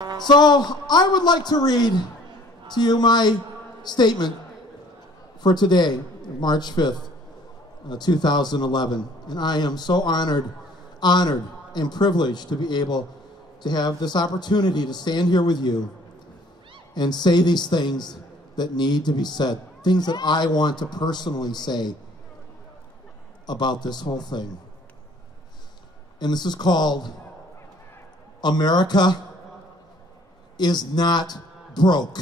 So I would like to read to you my statement for today, March 5th, 2011. And I am so honored and privileged to be able to have this opportunity to stand here with you and say these things that need to be said, things that I want to personally say about this whole thing. And this is called America is Not Broke.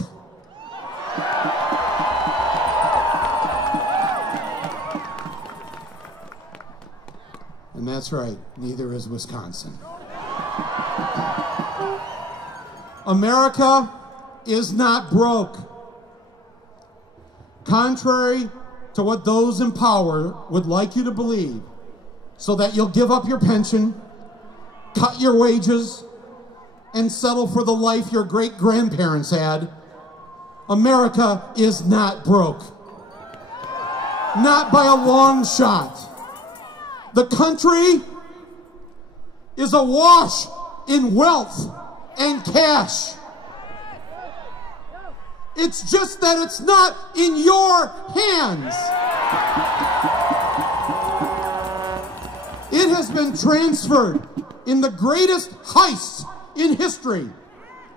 And that's right, neither is Wisconsin. America is not broke. Contrary to what those in power would like you to believe, so that you'll give up your pension, cut your wages, and settle for the life your great-grandparents had, America is not broke. Not by a long shot. The country is awash in wealth and cash. It's just that it's not in your hands. It has been transferred in the greatest heist in history,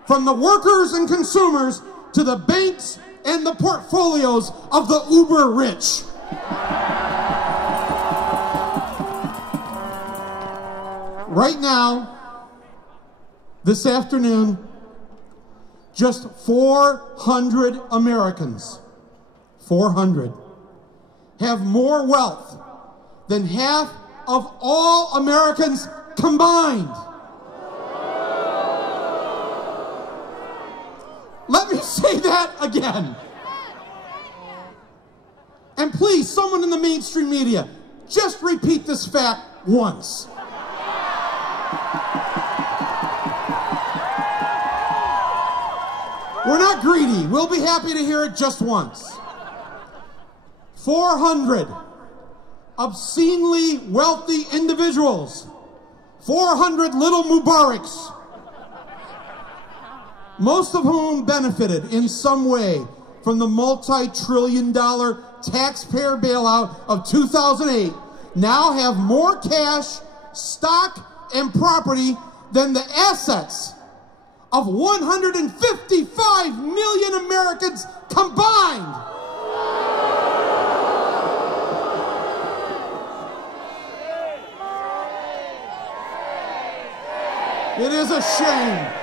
from the workers and consumers to the banks and the portfolios of the uber rich. Right now, this afternoon, just 400 Americans, 400, have more wealth than half of all Americans combined. Let me say that again. And please, someone in the mainstream media, just repeat this fact once. We're not greedy. We'll be happy to hear it just once. 400 obscenely wealthy individuals. 400 little Mubaraks. Most of whom benefited in some way from the multi-trillion-dollar taxpayer bailout of 2008, now have more cash, stock, and property than the assets of 155 million Americans combined. It is a shame.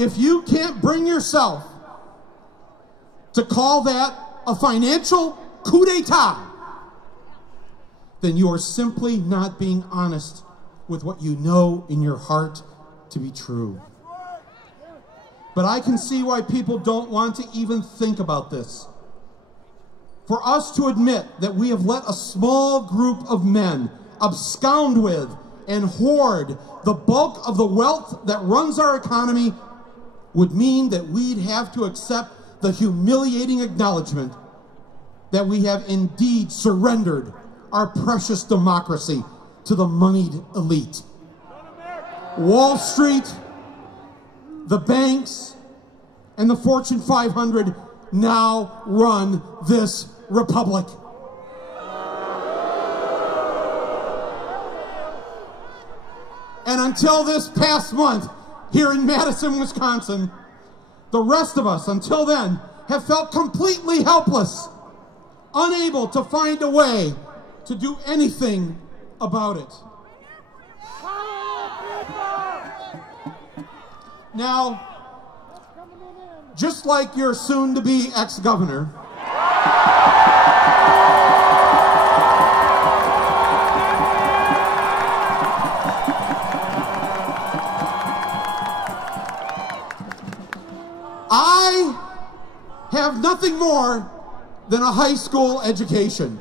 If you can't bring yourself to call that a financial coup d'etat, then you are simply not being honest with what you know in your heart to be true. But I can see why people don't want to even think about this. For us to admit that we have let a small group of men abscond with and hoard the bulk of the wealth that runs our economy would mean that we'd have to accept the humiliating acknowledgement that we have indeed surrendered our precious democracy to the moneyed elite. Wall Street, the banks, and the Fortune 500 now run this republic. And until this past month, here in Madison, Wisconsin, the rest of us, until then, have felt completely helpless, unable to find a way to do anything about it. Now, just like your soon-to-be ex-governor, I have nothing more than a high school education.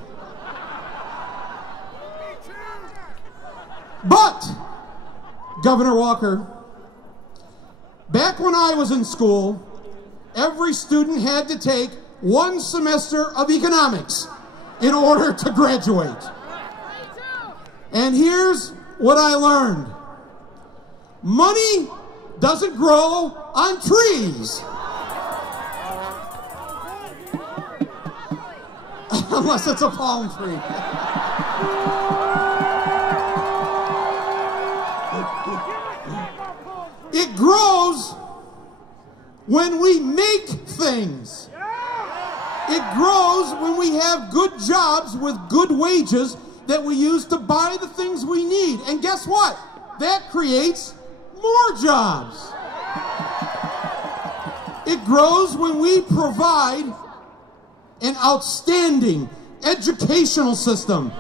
But, Governor Walker, back when I was in school, every student had to take 1 semester of economics in order to graduate. And here's what I learned. Money doesn't grow on trees. Unless it's a palm tree. It grows when we make things. It grows when we have good jobs with good wages that we use to buy the things we need. And guess what? That creates more jobs. It grows when we provide an outstanding educational system.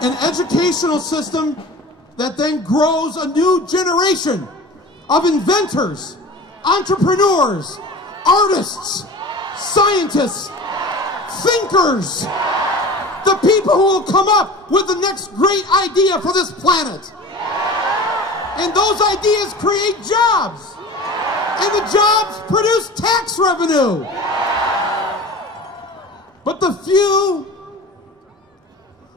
An educational system that then grows a new generation of inventors, entrepreneurs, artists, scientists, thinkers, the people who will come up with the next great idea for this planet. And those ideas create jobs. And the jobs produce tax revenue. But the few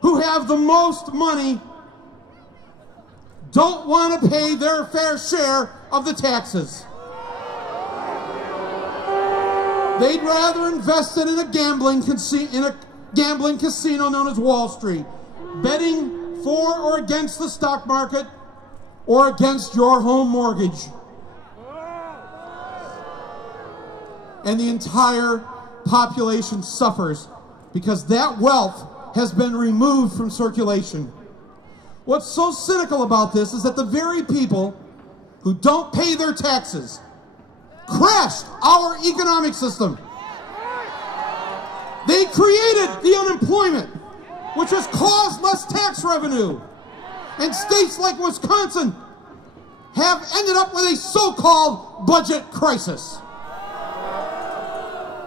who have the most money don't want to pay their fair share of the taxes. They'd rather invest it in a gambling casino known as Wall Street, betting for or against the stock market or against your home mortgage. And the entire population suffers because that wealth has been removed from circulation. What's so cynical about this is that the very people who don't pay their taxes crashed our economic system. They created the unemployment, which has caused less tax revenue. And states like Wisconsin have ended up with a so-called budget crisis.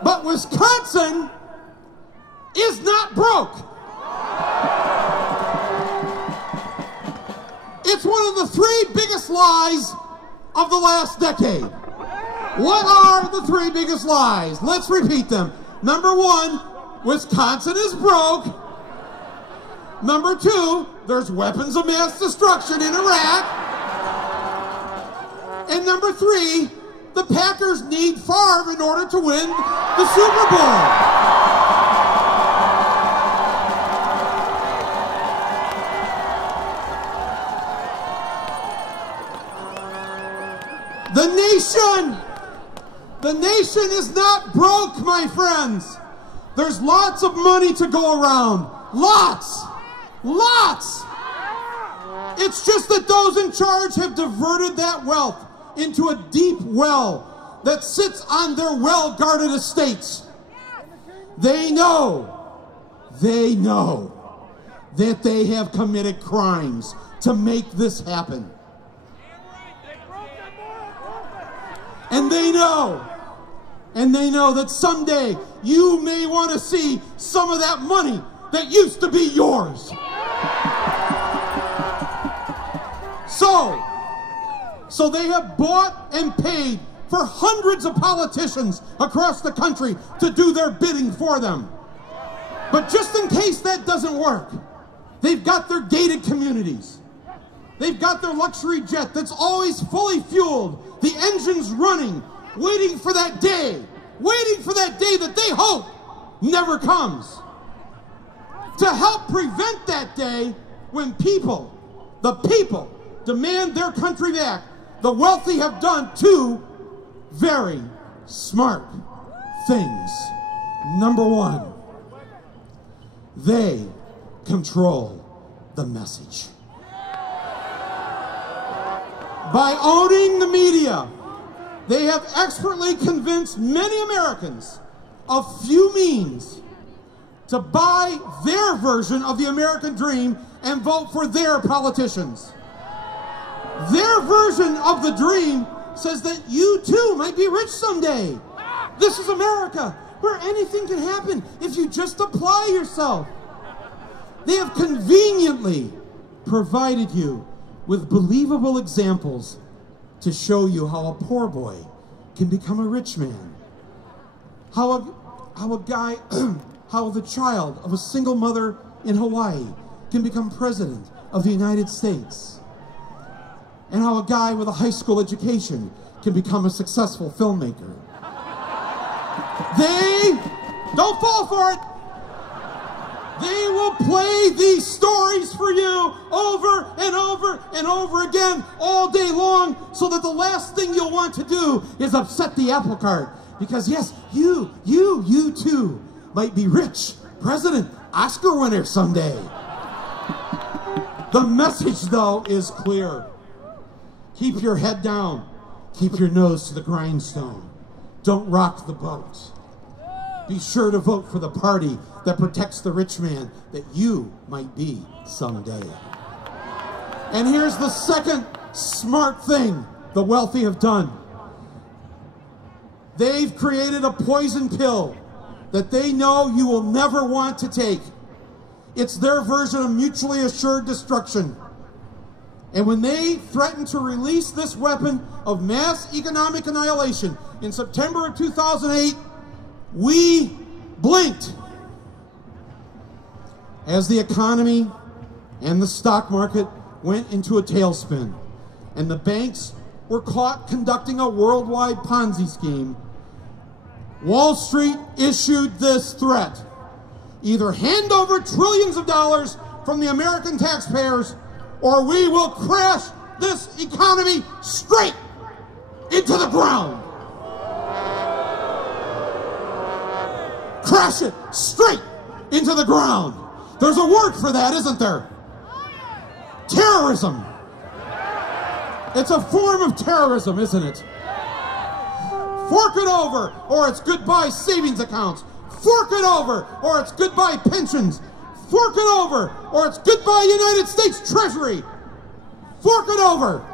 But Wisconsin is not broke. It's one of the 3 biggest lies of the last decade. What are the 3 biggest lies? Let's repeat them. Number 1, Wisconsin is broke. Number 2, there's weapons of mass destruction in Iraq. And number 3, the Packers need Favre in order to win the Super Bowl. The nation is not broke, my friends. There's lots of money to go around. Lots. It's just that those in charge have diverted that wealth into a deep well that sits on their well-guarded estates. They know that they have committed crimes to make this happen. And they know that someday you may want to see some of that money that used to be yours. So they have bought and paid for hundreds of politicians across the country to do their bidding for them. But just in case that doesn't work, they've got their gated communities. They've got their luxury jet that's always fully fueled, the engine's running, waiting for that day that they hope never comes. To help prevent that day when the people demand their country back, the wealthy have done 2 very smart things. Number 1, they control the message. By owning the media, they have expertly convinced many Americans of few means to buy their version of the American dream and vote for their politicians. Their version of the dream says that you too might be rich someday. This is America, where anything can happen if you just apply yourself. They have conveniently provided you with believable examples to show you how a poor boy can become a rich man. How the child of a single mother in Hawaii can become president of the United States. And how a guy with a high school education can become a successful filmmaker. Don't fall for it. They will play these stories for you over and over and over again all day long, so that the last thing you'll want to do is upset the apple cart. Because yes, you too might be rich, president, Oscar winner someday. The message, though, is clear. Keep your head down. Keep your nose to the grindstone. Don't rock the boat. Be sure to vote for the party that protects the rich man that you might be someday. And here's the second smart thing the wealthy have done. They've created a poison pill that they know you will never want to take. It's their version of mutually assured destruction. And when they threatened to release this weapon of mass economic annihilation in September of 2008, we blinked. As the economy and the stock market went into a tailspin, and the banks were caught conducting a worldwide Ponzi scheme, Wall Street issued this threat: either hand over trillions of dollars from the American taxpayers, or we will crash this economy straight into the ground. Crash it straight into the ground. There's a word for that, isn't there? Terrorism. It's a form of terrorism, isn't it? Fork it over, or it's goodbye savings accounts. Fork it over, or it's goodbye pensions. Fork it over, or it's goodbye United States Treasury. Fork it over,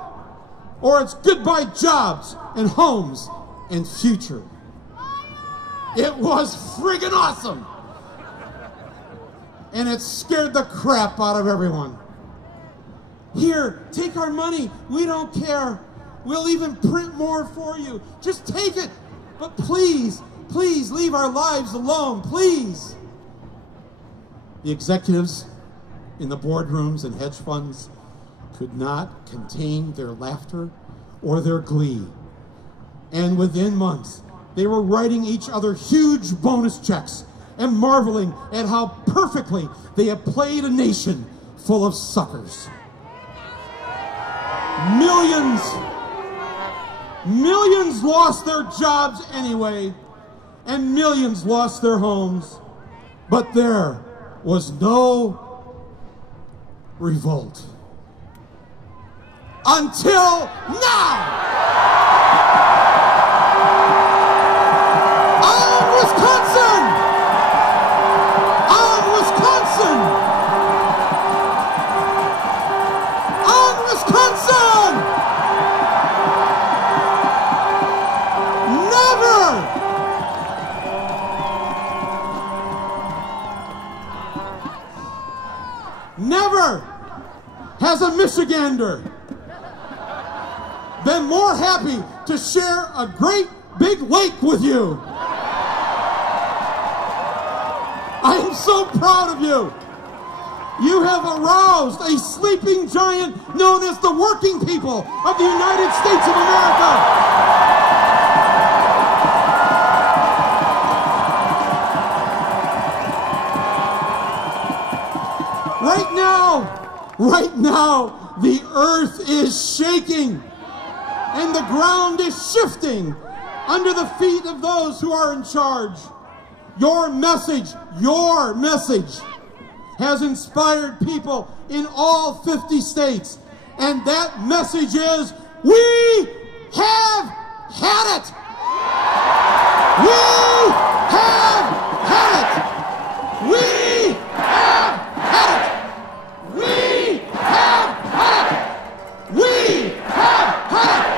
or it's goodbye jobs and homes and future. It was friggin' awesome. And it scared the crap out of everyone. Here, take our money. We don't care. We'll even print more for you. Just take it. But please, please leave our lives alone, please. The executives in the boardrooms and hedge funds could not contain their laughter or their glee. And within months, they were writing each other huge bonus checks and marveling at how perfectly they had played a nation full of suckers. Millions lost their jobs anyway, and millions lost their homes. But there was no revolt. Until now! Never has a Michigander been more happy to share a great big lake with you. I am so proud of you. You have aroused a sleeping giant known as the working people of the United States of America. Right now, the earth is shaking and the ground is shifting under the feet of those who are in charge. Your message has inspired people in all 50 states. And that message is, we have had it. We have had it. We have had it. We have had it. We have had it. We have had it.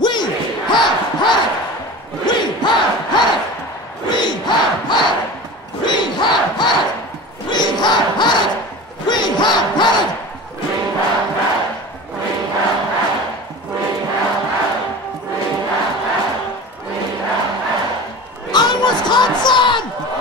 We have had it. We have had it. We have had it. We have had it. We have had it. We have had it. We have had it. Madison!